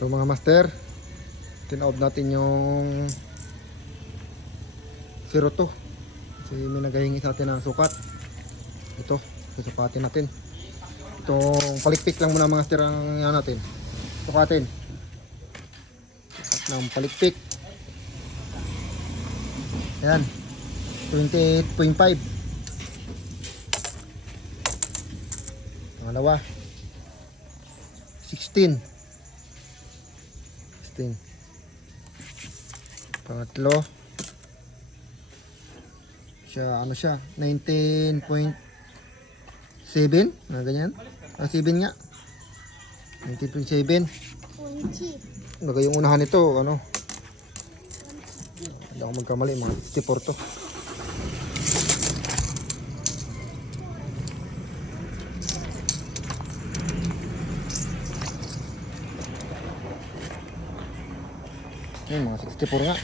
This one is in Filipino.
So mga master, tinob natin yung 02. Kasi may naghahingi sa atin ng sukat. Ito, susukatin natin. Itong palikpik lang muna mga master ang yan natin. Sukatin. Sukat ng palikpik. Ayan. 28.5. Pangalawa. 16. 16. Pangatlo. Siya, ano siya? 19.7. Na ganyan. Ah, 7 nga. 19.7. Kunchi. Bagay yung unahan nito, ano? Hindi ako magkamali, mga 64 to. Ayun, mga 64 nga.